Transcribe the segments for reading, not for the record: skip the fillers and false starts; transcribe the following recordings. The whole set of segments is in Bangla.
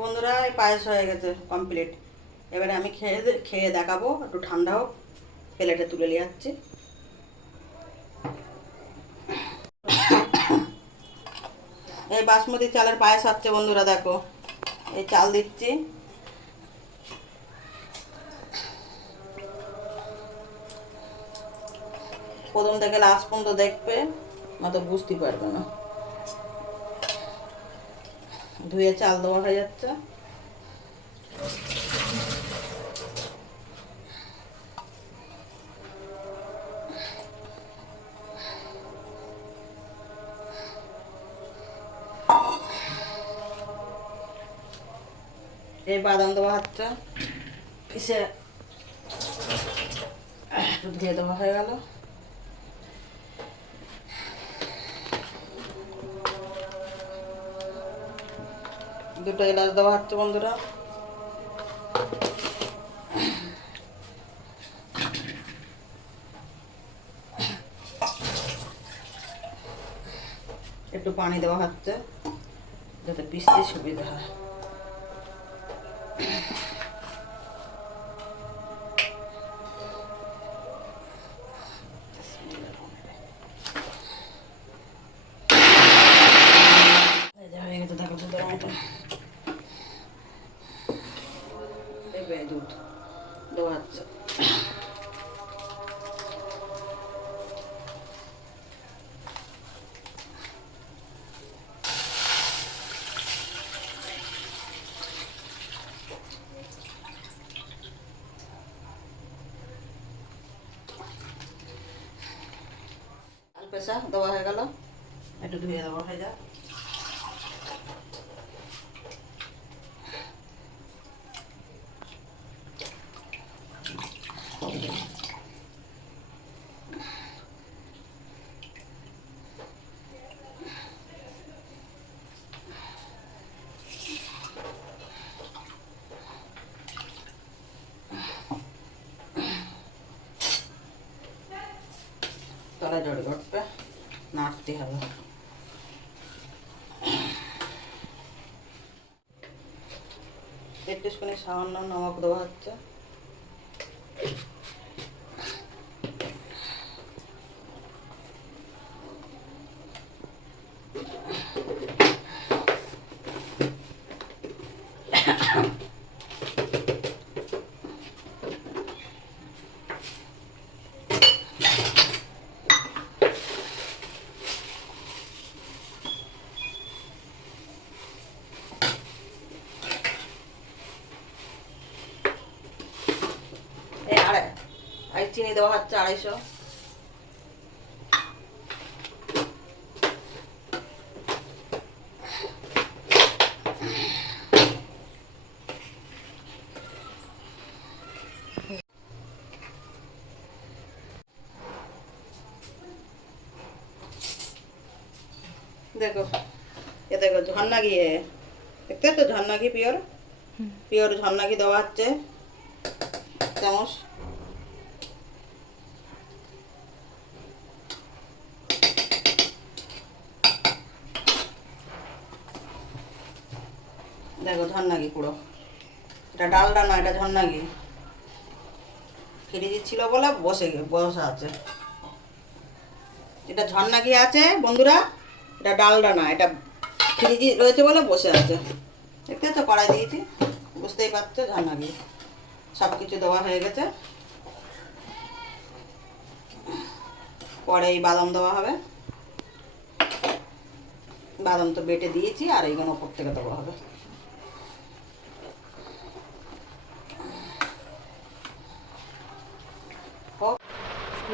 বন্ধুরা, এই পায়েস হয়ে গেছে কমপ্লিট। এবারে আমি খেয়ে দেখাবো, একটু ঠান্ডা হোক। প্লেটে তুলে নিয়ে যাচ্ছি। এই বাসমতি চালের পায়েস হচ্ছে বন্ধুরা, দেখো। এই চাল দিচ্ছি। প্রথম থেকে লাস্ট পর্যন্ত দেখবে, অত বুঝতে পারবে না। ধুয়ে চাল দেওয়া হয়ে যাচ্ছে। এই বাদাম দেওয়া হচ্ছে, পিসে একটু ধুয়ে দেওয়া হয়ে গেল। দুটো এলাচ দেওয়া হচ্ছে বন্ধুরা। একটু পানি দেওয়া হচ্ছে যাতে পিষতে সুবিধা হয়। দেখো দুধের মতো দুধ দেওয়া হচ্ছে। পেশা দেওয়া হয়ে গেল, একটু ধুয়ে দেওয়া হয়ে যায়। তলায় জড়ে ঘটবে, নাড়তে হবে। একটু সামান্য নমক দেওয়া হচ্ছে। চিনি দেওয়া হচ্ছে 250। দেখো, এ দেখো ঝর্ণা ঘি, দেখতে তো ঝর্ণা ঘি, পিওর পিওর ঝর্ণা ঘি দেওয়া হচ্ছে চামচ। দেখো ঝর্ণা ঘি পুরো, এটা ডালডা না, এটা ঝর্ণা ঘি। ফ্রিজে ছিল বলে বসা আছে। এটা ঝর্ণা ঘি আছে বন্ধুরা, এটা ডালডা না, এটা ফ্রিজে রয়েছে বলে বসে আছে। দেখতে তো কড়াই দিয়েছি, বুঝতেই পারছো ঝর্ণা ঘি। সব কিছু দেওয়া হয়ে গেছে। পরে এই বাদাম দেওয়া হবে। বাদাম তো বেটে দিয়েছি, আর এইগুলো ওপর থেকে দেওয়া হবে।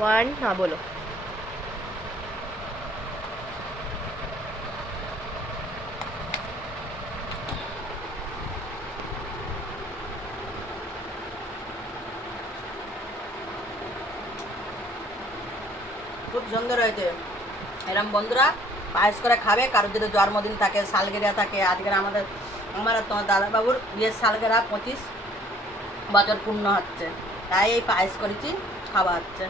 ওয়ান, না বলো। খুব সুন্দর হয়েছে। এরম বন্ধুরা পায়েস করে খাবে। কারোর যদি জন্মদিন থাকে, সালগিরা থাকে, আজকের আমার আর তোমার দাদাবাবুর বিয়ের সালগিরা 25 বছর পূর্ণ হচ্ছে, তাই এই পায়েস করেছি, খাওয়া হচ্ছে।